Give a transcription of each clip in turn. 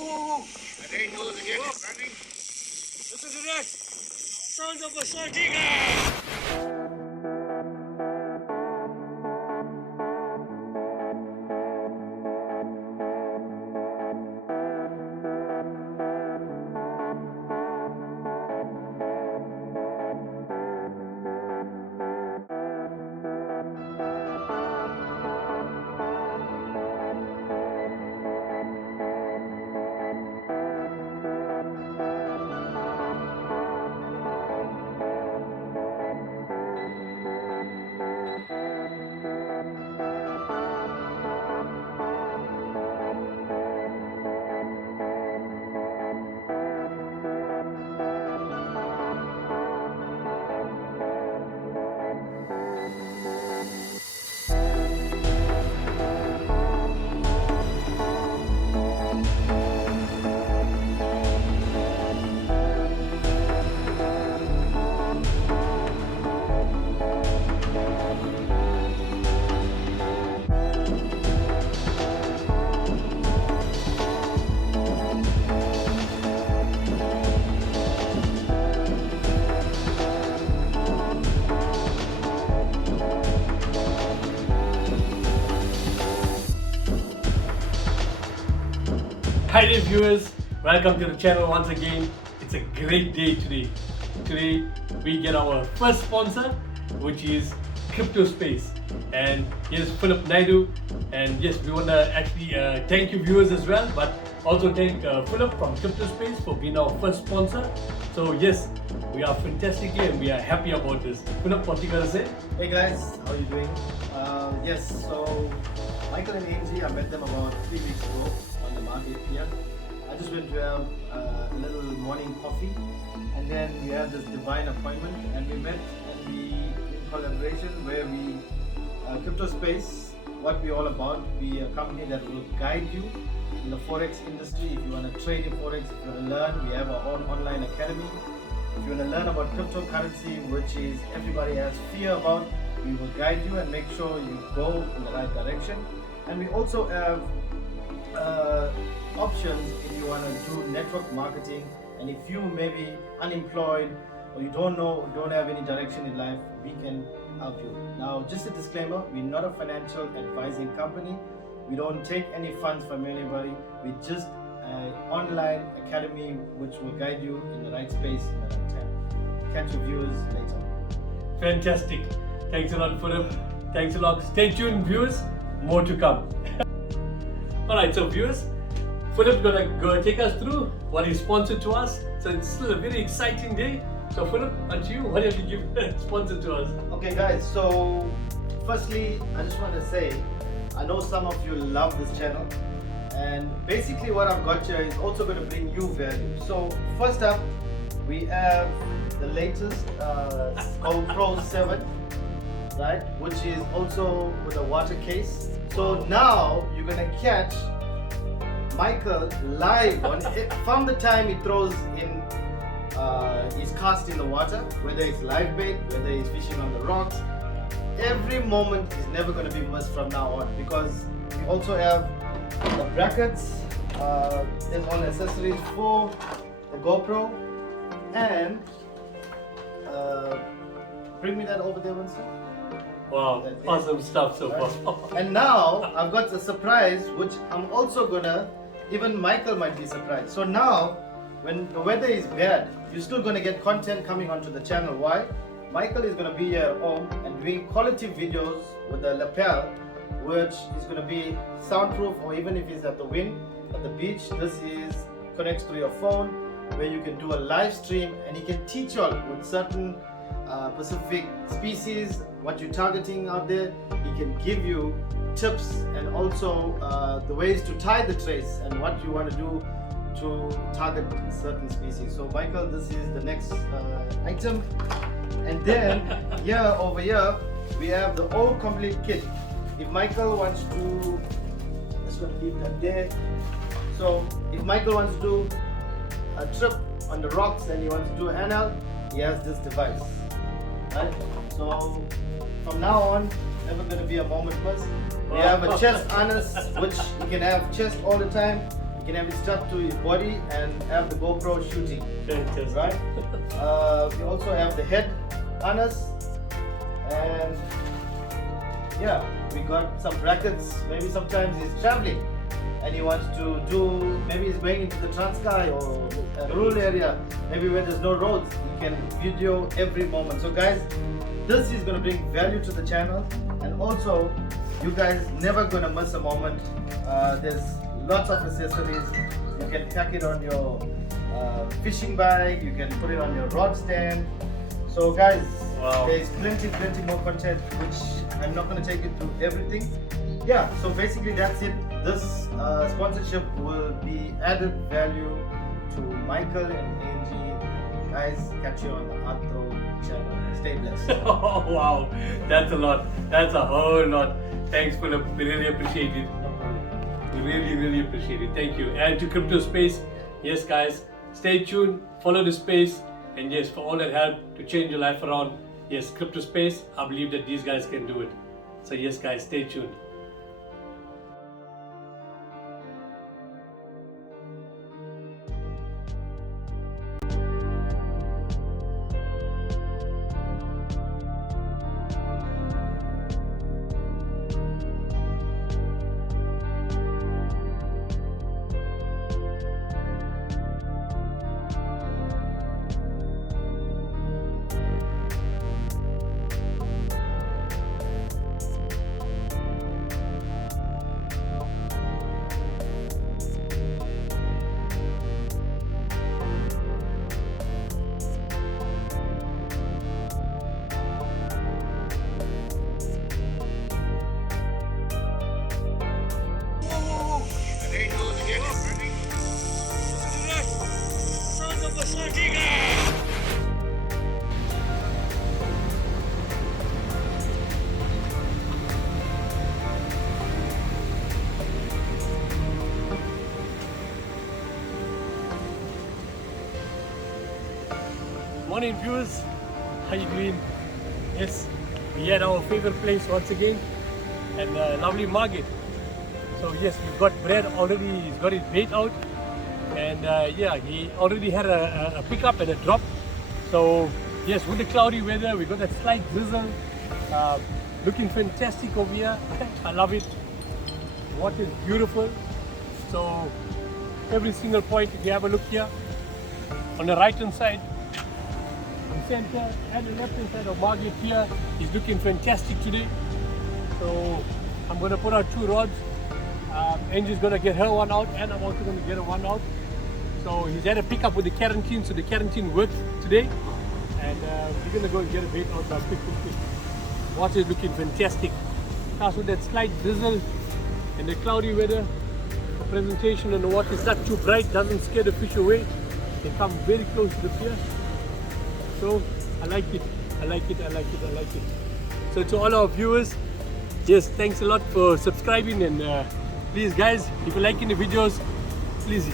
whoa. And then yours again, running. Listen to that. Sound of a sardine. Hi there viewers, welcome to the channel once again. It's a great day today. Today we get our first sponsor, which is Crypto Space. And yes, Philip Naidu. And yes, we want to actually thank you viewers as well, but also thank Philip from Crypto Space for being our first sponsor. So yes, we are fantastically and we are happy about this. Philip, what you gotta say? Hey guys, how are you doing? Yes, so Michael and Angie, I met them about 3 weeks ago on the market here. I just went to have a little morning coffee, and then we had this divine appointment, and we met and we in collaboration where we Crypto Space, what we're all about. We are a company that will guide you in the forex industry. If you want to trade in forex, if you want to learn, we have our own online academy. If you want to learn about cryptocurrency, which is everybody has fear about, we will guide you and make sure you go in the right direction. And we also have options if you want to do network marketing, and if you may be unemployed or you don't have any direction in life, we can help you. Now, just a disclaimer, we're not a financial advising company. We don't take any funds from anybody. We're just an online academy which will guide you in the right space in the right time. Catch your viewers later. Fantastic. Thanks a lot, Philip. Thanks a lot. Stay tuned, viewers. More to come. Alright, so viewers, Philip's gonna go take us through what he sponsored to us. So it's still a very exciting day. So Philip, onto you. What have you given sponsored to us? Okay guys, so firstly, I just want to say, I know some of you love this channel, and basically what I've got here is also going to bring you value. So first up, we have the latest GoPro 7, right, which is also with a water case. So now you're going to catch Michael live on it, from the time he throws in his cast in the water, whether it's live bait, whether he's fishing on the rocks. Every moment is never going to be missed from now on, because we also have the brackets, there's all accessories for the GoPro, and bring me that over there, Winston. Wow, awesome stuff so far. And now I've got a surprise, which I'm also gonna, even Michael might be surprised. So now, when the weather is bad, you're still gonna get content coming onto the channel. Why? Michael is gonna be here at home and doing quality videos with the lapel, which is gonna be soundproof, or even if it's at the wind, at the beach, this is connects to your phone, where you can do a live stream and he can teach you all with certain specific species, what you're targeting out there. He can give you tips and also the ways to tie the trace and what you want to do to target certain species. So Michael, this is the next item. And then here, over here, we have the whole complete kit. If Michael wants to, just gonna leave that there. So if Michael wants to do a trip on the rocks and he wants to do NL, he has this device. Right? So from now on, never gonna be a moment miss. We have a chest harness, which you can have chest all the time. You can have it strapped to his body and have the GoPro shooting. Fantastic. Right? We also have the head harness, and yeah, we got some brackets. Maybe sometimes he's traveling and he wants to do, maybe he's going into the Transkei or a rural area, maybe where there's no roads, he can video every moment. So guys, this is going to bring value to the channel, and also you guys never going to miss a moment. There's lots of accessories. You can pack it on your fishing bag, you can put it on your rod stand. So guys, Wow. there's plenty more content, which I'm not going to take you through everything. Yeah, so basically that's it. This sponsorship will be added value to Michael and Angie. Guys, catch you on the Outro channel. Stay blessed. Oh wow, that's a lot. That's a whole lot. Thanks, Philip. We really appreciate it. We really appreciate it. Thank you. And to Crypto Space, yes, guys, stay tuned. Follow the space, and yes, for all that help to change your life around. Yes, Crypto Space. I believe that these guys can do it. So yes, guys, stay tuned. The radios get running. Listen to that. Sound of a sardine. Morning, viewers. How you doing? Yes, we at our favorite place once again, and lovely Margate. So yes, we've got Brad already. He's got his bait out, and yeah, he already had a pickup and a drop. So yes, with the cloudy weather, we got that slight drizzle. Looking fantastic over here. I love it. Water is beautiful. So every single point, if you have a look here, on the right hand side, the center and the left hand side of Margate here is looking fantastic today. So I'm going to put out 2 rods. Angie's going to get her one out, and I'm also going to get her one out. So he's had a pickup with the quarantine, so the quarantine worked today, and we're going to go and get a bait out now. Quick. Water is looking fantastic. Plus with that slight drizzle and the cloudy weather, the presentation on the water is not too bright, doesn't scare the fish away. They come very close to the pier. So I like it. So to all our viewers, yes, thanks a lot for subscribing, and please guys, if you're liking the videos, please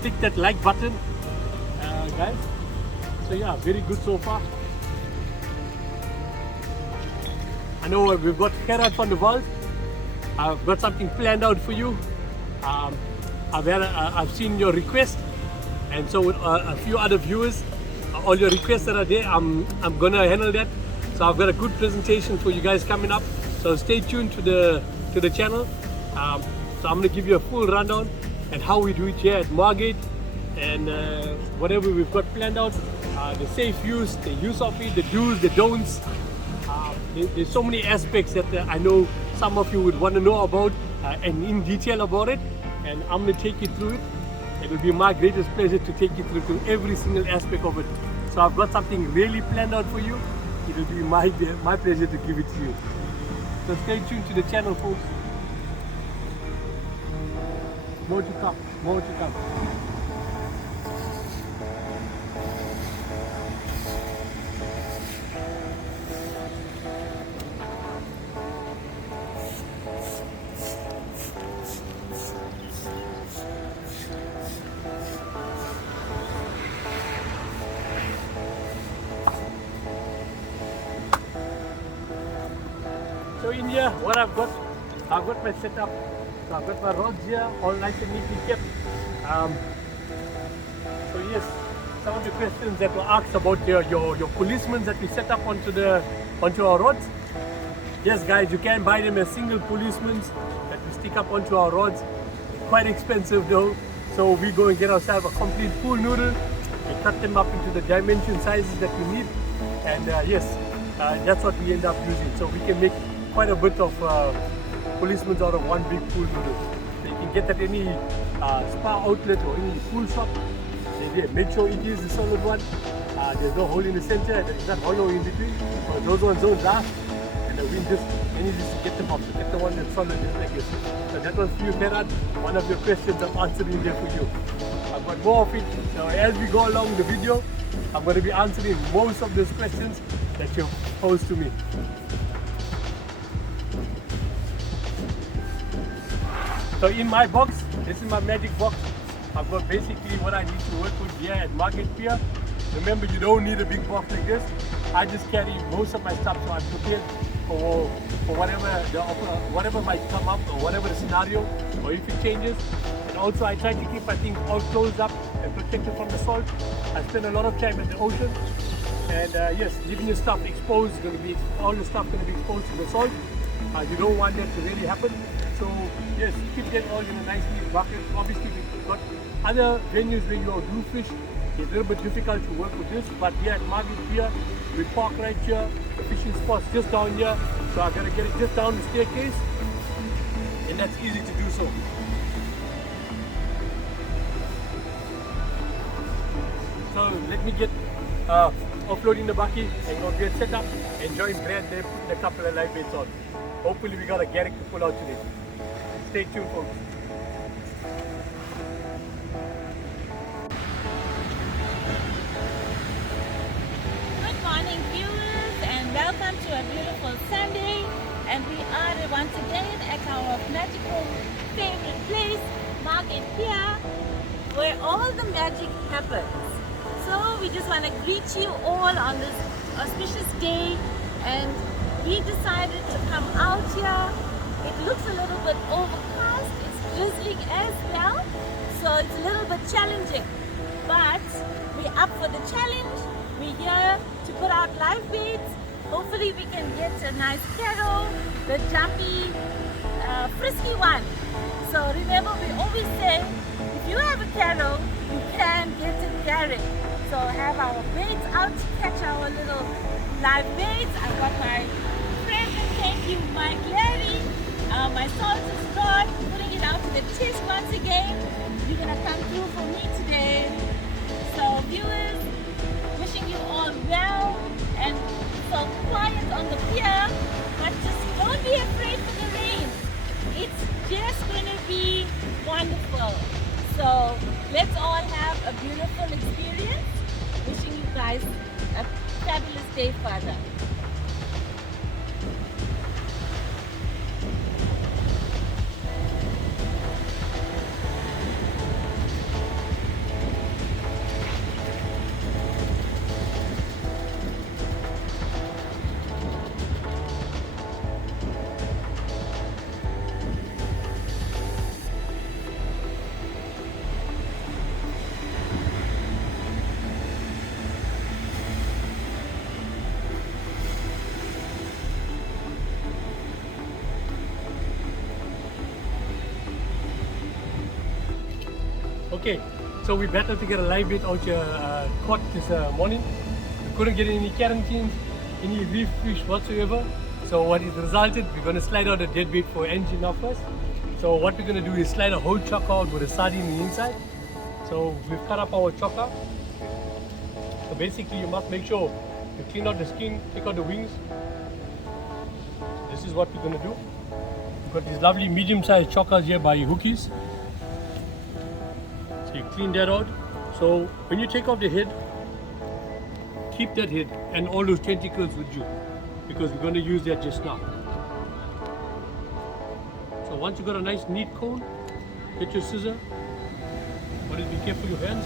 click that like button, guys. So yeah, very good so far. I know we've got Gerard van der Walt. I've got something planned out for you. I've seen your request, and so with a few other viewers, all your requests that are there, I'm gonna handle that. So I've got a good presentation for you guys coming up. So stay tuned to the channel. So I'm gonna give you a full rundown and how we do it here at Margate, and whatever we've got planned out, the safe use, the use of it, the do's, the don'ts. There's so many aspects that I know some of you would want to know about, and in detail about it, and I'm going to take you through it. It will be my greatest pleasure to take you through to every single aspect of it. So I've got something really planned out for you. It will be my pleasure to give it to you. So stay tuned to the channel, folks. More to come, more to come. So in here, what I've got my setup. So I've got my rods here, all nice and neatly kept. So yes, some of the questions that were asked about your policemen that we set up onto our rods. Yes guys, you can buy them as single policemen that we stick up onto our rods. They're quite expensive though. So we go and get ourselves a complete pool noodle. We cut them up into the dimension sizes that we need. And yes, that's what we end up using. So we can make quite a bit of policemen out of one big pool noodle. So you can get at any spa outlet or any pool shop. Make sure it is a solid one. There's no hole in the center, there is not hollow in between. So those ones don't last. And the wind just manages to get them off. So get the one that's solid just like this. So that was for you, Ferhat. One of your questions I'm answering there for you. I've got more of it. So as we go along the video, I'm going to be answering most of those questions that you posed to me. So in my box, this is my magic box. I've got basically what I need to work with here at Market Pier. Remember, you don't need a big box like this. I just carry most of my stuff, so I'm prepared for whatever might come up or whatever the scenario, or if it changes. And also I try to keep my things all closed up and protected from the salt. I spend a lot of time at the ocean, and yes, leaving your stuff exposed is going to be, all the stuff going to be exposed to the salt. You don't want that to really happen. So yes, keep that all in a nice neat bucket. Obviously we've got other venues where you do fish. It's a little bit difficult to work with this, but here at Market Pier, we park right here. The fishing spot's just down here, so I gotta get it just down the staircase, and that's easy to do so. So let me get offloading the bucket and go get set up and join Brad there putting a couple of live baits on. Hopefully we got a garrick to pull out today. Stay tuned, folks. Good morning, viewers, and welcome to a beautiful Sunday. And we are once again at our magical favorite place, Market Pier, where all the magic happens. So we just want to greet you all on this auspicious day, and we decided to come out here. It looks a little bit overcast, it's drizzling as well, so it's a little bit challenging, but we're up for the challenge. We're here to put out live baits. Hopefully we can get a nice carol, the jumpy, frisky one. So remember, we always say, if you have a carol, you can get a garrick. So have our baits out to catch our little live baits. I've got my friend, thank you, Mike Larry. My salted rod, putting it out to the test once again. You're gonna come through for me today. So viewers, wishing you all well, and so quiet on the pier, but just don't be afraid for the rain. It's just gonna be wonderful. So let's all have a beautiful experience. Wishing you guys a fabulous day further. Okay, so we battled to get a live bait out here caught this morning. We couldn't get any quarantines, any reef fish whatsoever. So what it resulted, we're going to slide out a dead bait for Angie now first. So what we're going to do is slide a whole chocker out with a sardine in the inside. So we've cut up our chocker. So basically you must make sure you clean out the skin, take out the wings. This is what we're going to do. We've got these lovely medium-sized chockers here by Hookies. So you clean that out. So when you take off the head, keep that head and all those tentacles with you, because we're going to use that just now. So once you got a nice neat cone, get your scissor. But be careful your hands.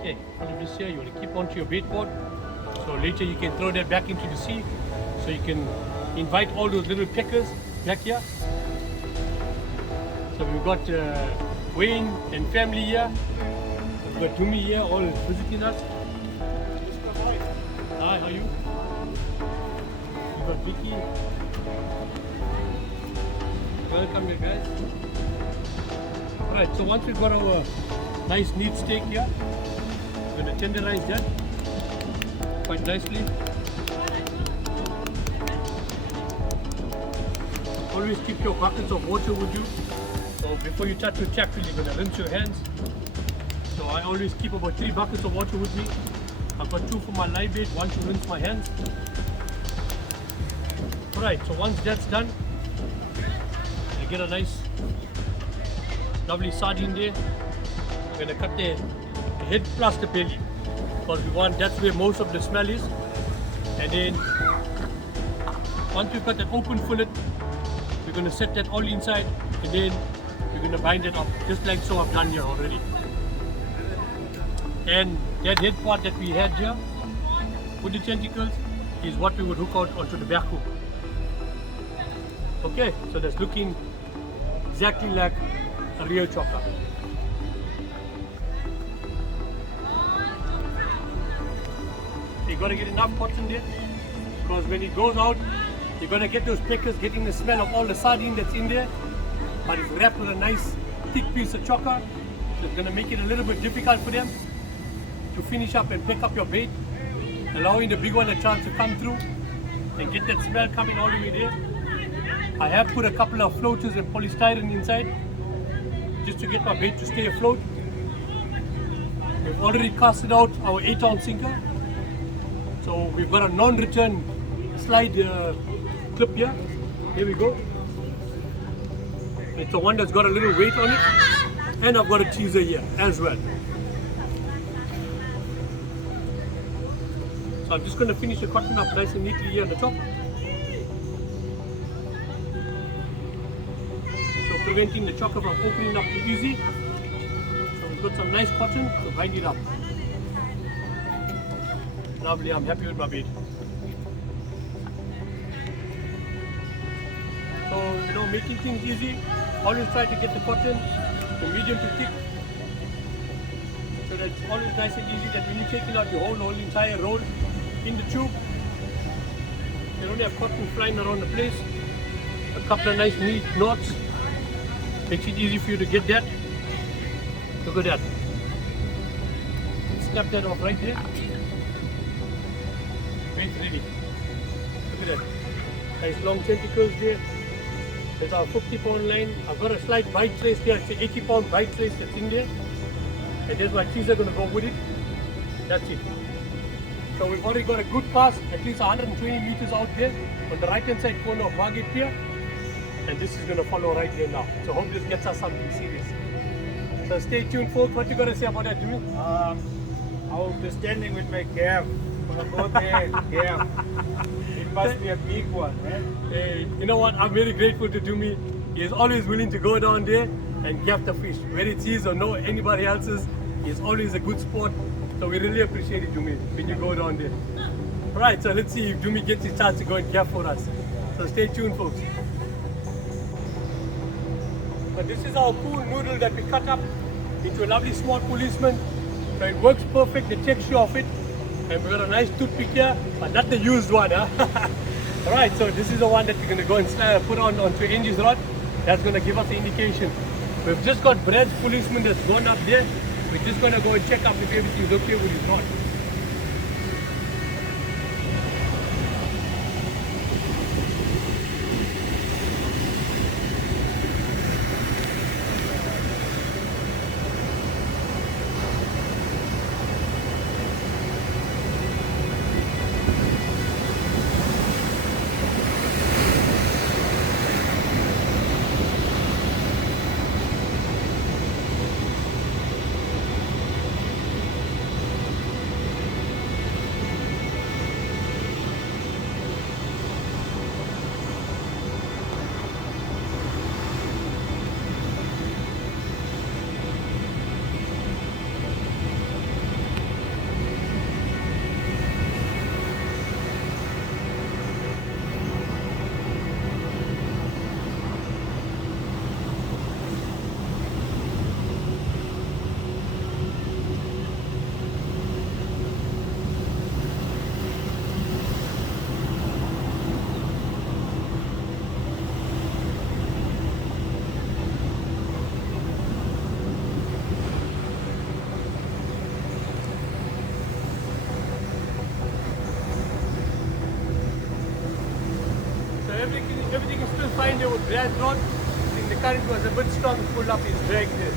Okay, all of this here you want to keep onto your bait board. So later you can throw that back into the sea. So So you can invite all those little peckers back here. So we've got Wayne and family here. We've got Dumi here, all visiting us. Hi, how are you? We've got Vicky. Welcome here, guys. Alright, so once we've got our nice neat steak here, we're going to tenderize that quite nicely. Always keep your buckets of water with you. So before you touch your chapel, you're going to rinse your hands. So I always keep about 3 buckets of water with me. I've got 2 for my live bait, 1 to rinse my hands. Alright, so once that's done, you get a nice, lovely sardine there. We're going to cut the head plus the belly, because we want, that's where most of the smell is. And then once we've got that open fillet, we're going to set that all inside, and then we're going to bind it up just like so I've done here already. And that head part that we had here with the tentacles is what we would hook out onto the back hook. Okay, so that's looking exactly like a real chopper. You got to get enough cotton there, because when it goes out, you're going to get those peckers getting the smell of all the sardine that's in there, but it's wrapped with a nice thick piece of chocker, so it's going to make it a little bit difficult for them to finish up and pick up your bait, allowing the big one a chance to come through and get that smell coming all the way there. I have put a couple of floaters and polystyrene inside just to get my bait to stay afloat. We've already casted out our 8-ounce sinker, so we've got a non-return slide clip here. Here we go. It's the one that's got a little weight on it, and I've got a teaser here as well. So I'm just going to finish the cotton up nice and neatly here on the top. So preventing the chocker from opening up too easy. So we've got some nice cotton to bind it up. Lovely, I'm happy with my bait. So, making things easy, always try to get the cotton to medium to thick. So that it's always nice and easy that when you're taking out your whole entire roll in the tube, you don't have cotton flying around the place. A couple of nice neat knots makes it easy for you to get that. Look at that. Snap that off right there. Bait's ready. Look at that. Nice long tentacles there. There's our 50-pound line. I've got a slight bite trace there. It's an 80-pound bite trace that's in there. And there's my teaser going to go with it. That's it. So we've already got a good pass, at least 120 meters out there on the right-hand side corner of Margate Pier. And this is going to follow right here now. So hope this gets us something serious. So stay tuned, folks. What you got to say about that, Jimmy? I'll be standing with my calf. Both hands, calf. It must be a big one, man. Hey, you know what? I'm very grateful to Jimmy. He is always willing to go down there and catch the fish. Whether it's his or no anybody else's, he's always a good sport. So we really appreciate it, Jimmy, when you go down there. Alright, so let's see if Jimmy gets his chance to go and catch for us. So stay tuned, folks. But this is our cool noodle that we cut up into a lovely small policeman. So it works perfect, the texture of it. And we've got a nice toothpick here, but not the used one, huh? Alright, so this is the one that we're going to go and put on onto Angie's rod. That's going to give us an indication. We've just got Brad's policeman that's gone up there. We're just going to go and check up if everything's okay with his rod. Brad rod, I think the current was a bit strong, pulled up his drag there.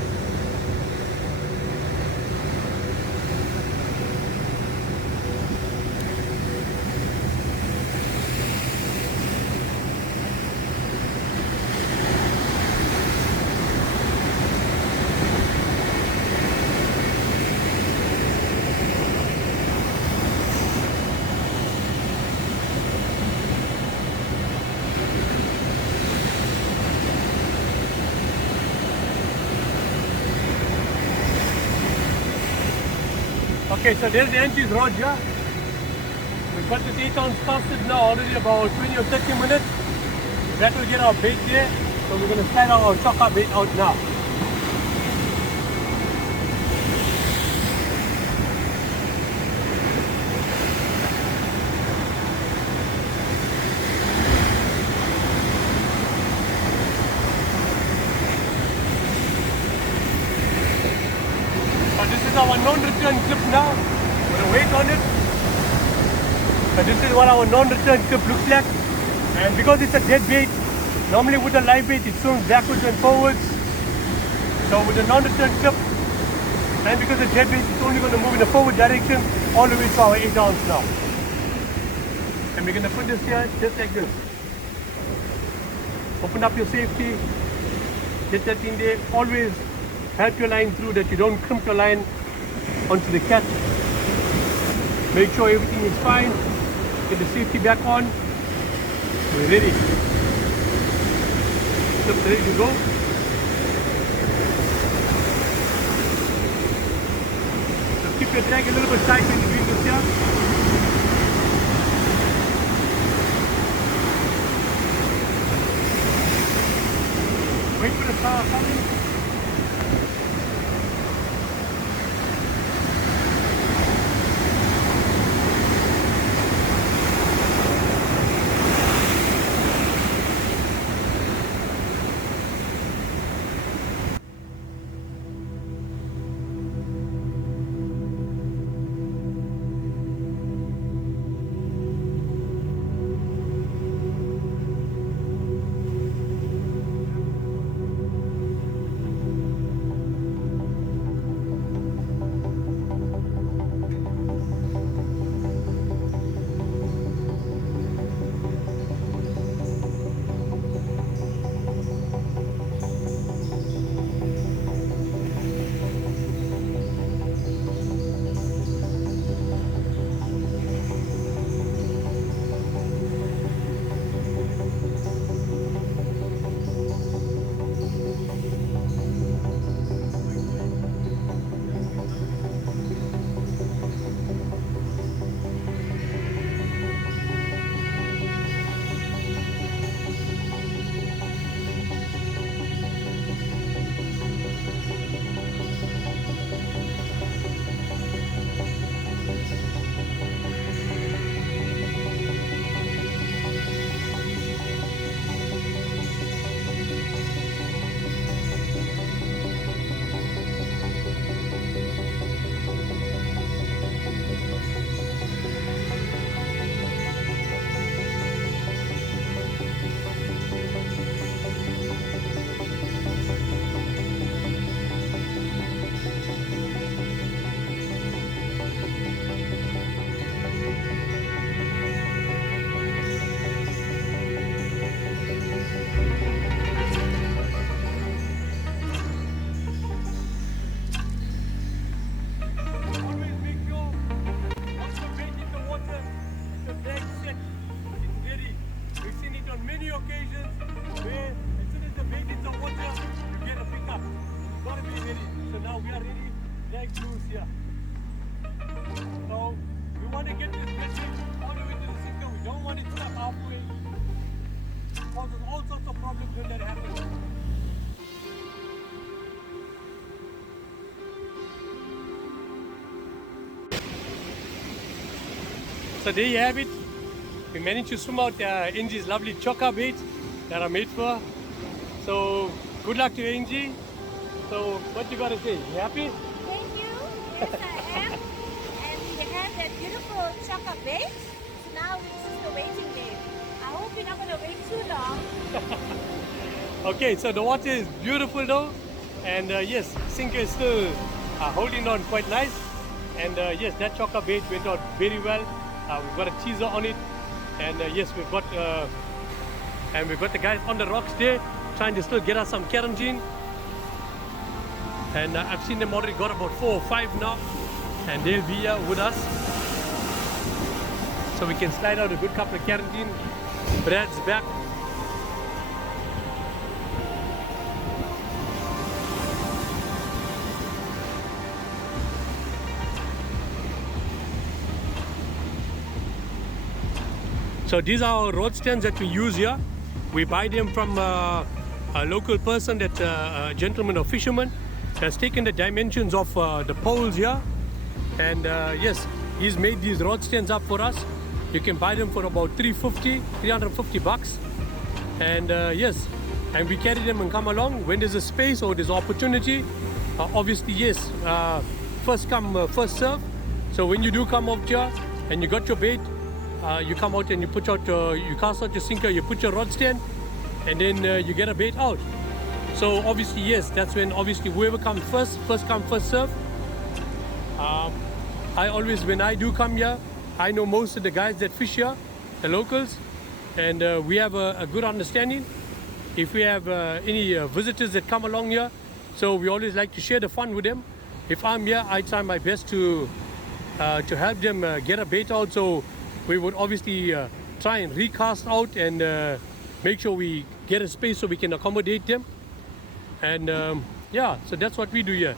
Okay, so there's the engine rod here. We've got this 8 ounce casted now already about 20 or 30 minutes. That will get our bait there. So we're going to slide our chocker bait out now. So this is our non-return clip now. We're going to wait on it. So this is what our non-return clip looks like. And because it's a dead bait, normally with a live bait it swings backwards and forwards. So with a non-return clip, and because the dead bait is only going to move in the forward direction all the way to our 8 ounce now. And we're going to put this here just like this. Open up your safety, get that in there. Always help your line through that you don't crimp your line onto the cat. Make sure everything is fine. Get the safety back on. We're ready. Clip ready to go. So keep your drag a little bit tight when you're doing this here. Wait for the car coming. So there you have it. We managed to swim out Angie's lovely chocker bait that I made for her. So good luck to Angie. So what you got to say? You happy? Thank you. Yes, I am. And we have that beautiful chocker bait. So now it's just the waiting game. I hope you're not going to wait too long. Okay, so the water is beautiful though, and yes, sinker is still holding on quite nice, and yes, that chocker bait went out very well. We've got a teaser on it, and yes, we've got the guys on the rocks there trying to still get us some quarantine, and I've seen them already got about 4 or 5 now, and they'll be here with us, so we can slide out a good couple of quarantine. Brad's back. So these are our rod stands that we use here. We buy them from a local person, that a gentleman or fisherman has taken the dimensions of the poles here, and yes, he's made these rod stands up for us. You can buy them for about $350, and yes, and we carry them and come along when there's a space or there's opportunity. Obviously, yes, first come, first serve. So when you do come up here and you got your bait, you come out and you put out, you cast out your sinker, you put your rod stand, and then you get a bait out. So obviously, yes, that's when obviously whoever comes first come, first serve. I always, when I do come here, I know most of the guys that fish here, the locals, and we have a good understanding. If we have any visitors that come along here, so we always like to share the fun with them. If I'm here, I try my best to help them get a bait out. So we would obviously try and recast out and make sure we get a space so we can accommodate them. And yeah, so that's what we do here.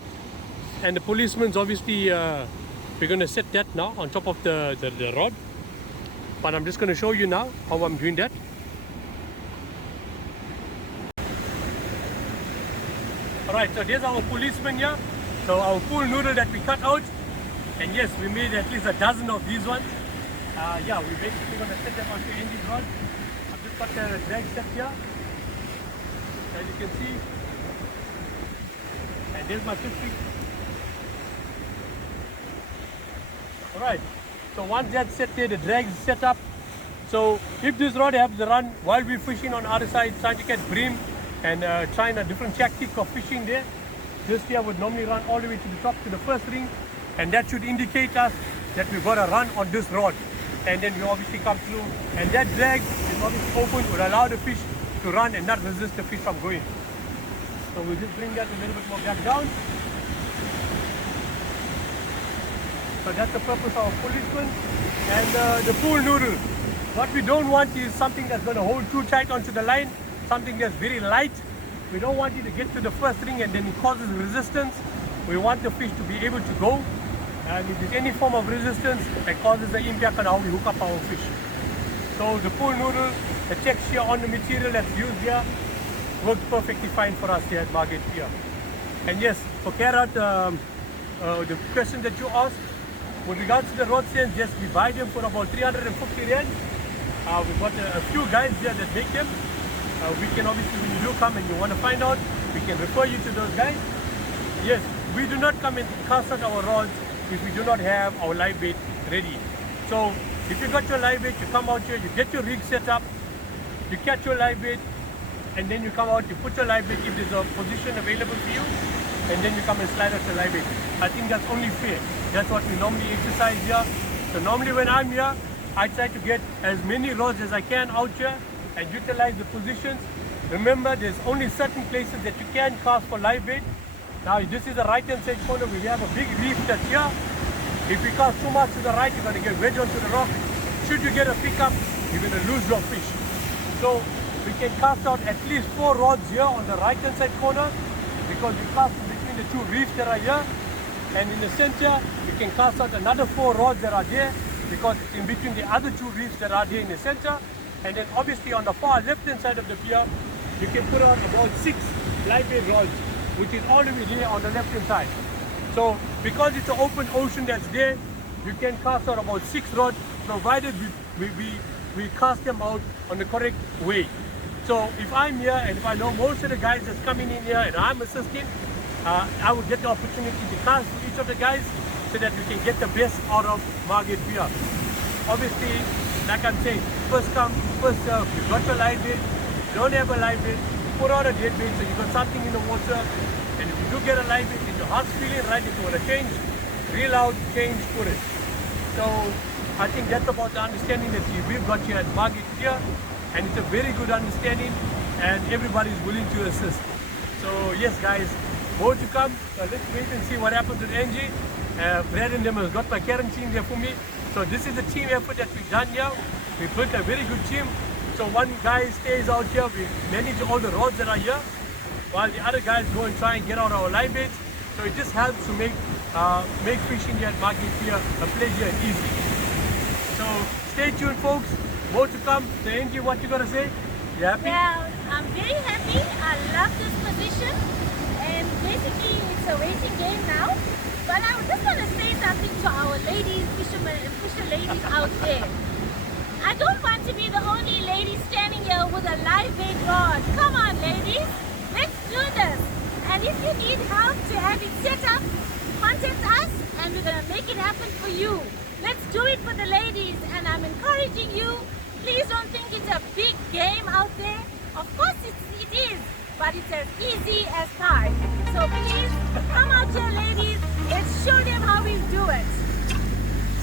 And the policeman's obviously, we're going to set that now on top of the rod. But I'm just going to show you now how I'm doing that. Alright, so there's our policeman here. So our pool noodle that we cut out. And yes, we made at least a dozen of these ones. Yeah, we're basically going to set them onto Andy's rod. I've just got the drag set here, as you can see. And there's my fish stick. Alright, so once that's set there, the drag is set up. So if this rod happens to run while we're fishing on the other side, trying to catch bream and trying a different tactic of fishing there, this here would normally run all the way to the top, to the first ring, and that should indicate us that we've got a run on this rod. And then we obviously come through, and that drag is obviously open, would allow the fish to run and not resist the fish from going. So we'll just bring that a little bit more back down. So that's the purpose of our policeman. And the pool noodle, what we don't want is something that's going to hold too tight onto the line, something that's very light. We don't want it to get to the first ring and then it causes resistance. We want the fish to be able to go. And if there's any form of resistance, it causes an impact on how we hook up our fish. So the pool noodle, the texture on the material that's used here, works perfectly fine for us here at Margate Pier. And yes, for Carrot, the question that you asked, with regards to the rod stands, yes, we buy them for about 350 Rand. We've got a few guys here that make them. We can obviously, when you do come and you want to find out, we can refer you to those guys. Yes, we do not come and cast out our rods if we do not have our live bait ready. So if you got your live bait, you come out here, you get your rig set up, you catch your live bait, and then you come out, you put your live bait if there's a position available for you, and then you come and slide out your live bait. I think that's only fair. That's what we normally exercise here. So normally when I'm here, I try to get as many rods as I can out here and utilize the positions. Remember, there's only certain places that you can cast for live bait. Now this is the right hand side corner. We have a big reef that's here. If we cast too much to the right, you're going to get wedged onto the rock. Should you get a pickup, you're going to lose your fish. So we can cast out at least 4 rods here on the right hand side corner, because we cast between the 2 reefs that are here. And in the center, you can cast out another 4 rods that are there, because it's in between the other 2 reefs that are there in the center. And then obviously on the far left hand side of the pier, you can put out about 6 live bait rods, which is all the way here on the left hand side. So because it's an open ocean that's there, you can cast out about 6 rods, provided we cast them out on the correct way. So if I'm here and if I know most of the guys that's coming in here and I'm assisting, I will get the opportunity to cast for each of the guys so that we can get the best out of Margate Pier. Obviously, like I'm saying, first come, first serve. You've got your live bait, you don't have a live bait, put on a dead weight so you got something in the water. And if you do get a live weight and your heart's feeling right, if you want to change, reel out, change, put it. So I think that's about the understanding that we've got here at Market here, and it's a very good understanding, and everybody's willing to assist. So yes, guys, more to come. Let's wait and see what happens with Angie. Brad and them has got my quarantine there for me. So this is a team effort that we've done here. We built a very good team. So one guy stays out here. We manage all the rods that are here, while the other guys go and try and get out our live baits. So it just helps to make fishing here at Market here a pleasure and easy. So stay tuned, folks. More to come. So Angie, what you gonna say? You happy? Well, I'm very happy. I love this position, and basically it's a waiting game now. But I just want to say something to our ladies, fishermen and fisher ladies out there. I don't want to be the only lady standing here with a live bait rod. Come on, ladies, let's do this. And if you need help to have it set up, contact us, and we're gonna make it happen for you. Let's do it for the ladies, and I'm encouraging you. Please don't think it's a big game out there. Of course it is, but it's as easy as pie. So please, come out here, ladies. Let's show them how we do it.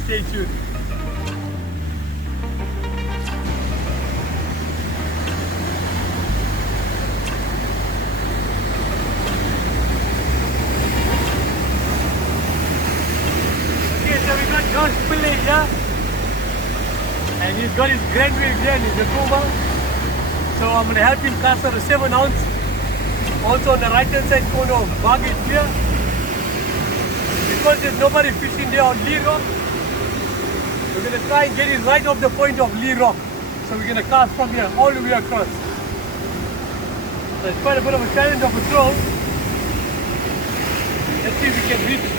Stay tuned. Okay, so we got Josh Pillay here, and he's got his grand wheel here in his Yakuma. So I'm going to help him cast out a 7 ounce. Also on the right hand side corner of Market here. Because there's nobody fishing there on Lee Rock, we're going to try and get it right off the point of Lee Rock. So we're going to cast from here all the way across. So it's quite a bit of a challenge of a throw. Let's see if we can reach.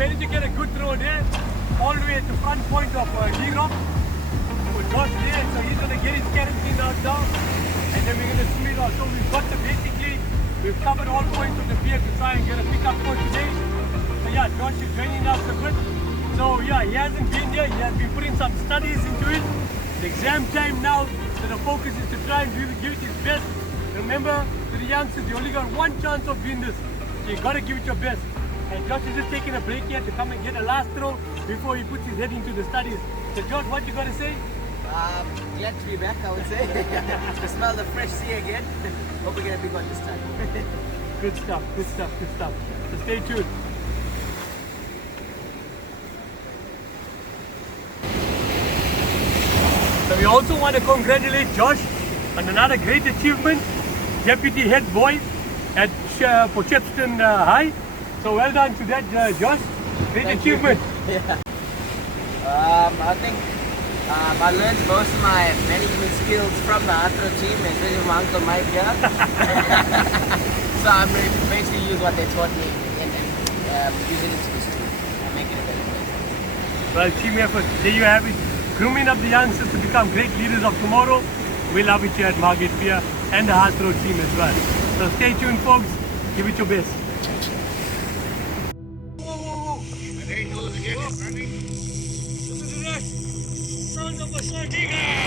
Managed to get a good throw there, all the way at the front point of Lee Rock. With Josh there, so he's going to get his quarantine out now, and then we're going to swim it out. So we've covered all points of the pier to try and get a pickup for today. So yeah, Josh is joining us a bit. So yeah, he hasn't been there, he has been putting some studies into it. The exam time now, so the focus is to try and give it his best. Remember, to the youngsters, you only got one chance of doing this, so you got to give it your best. And Josh is just taking a break here to come and get a last throw before he puts his head into the studies. So Josh, what you got to say? Glad to be back, I would say. To smell the fresh sea again. Hope we get a big one this time. Good stuff, good stuff, good stuff. So stay tuned. So we also want to congratulate Josh on another great achievement. Deputy head boy at Potchefstroom High. So well done to that, Josh. Great Thank achievement. You. Yeah. I think I learned most of my management skills from the Atro team, especially from Uncle Mike here. So I'm ready to basically use what they taught me and use it into this team and make it a better place. Well, team effort. There you have it. Grooming up the youngsters to become great leaders of tomorrow. We love it here at Market Pier and the Atro team as well. So stay tuned, folks. Give it your best. Listen to that. Sound of a sardine.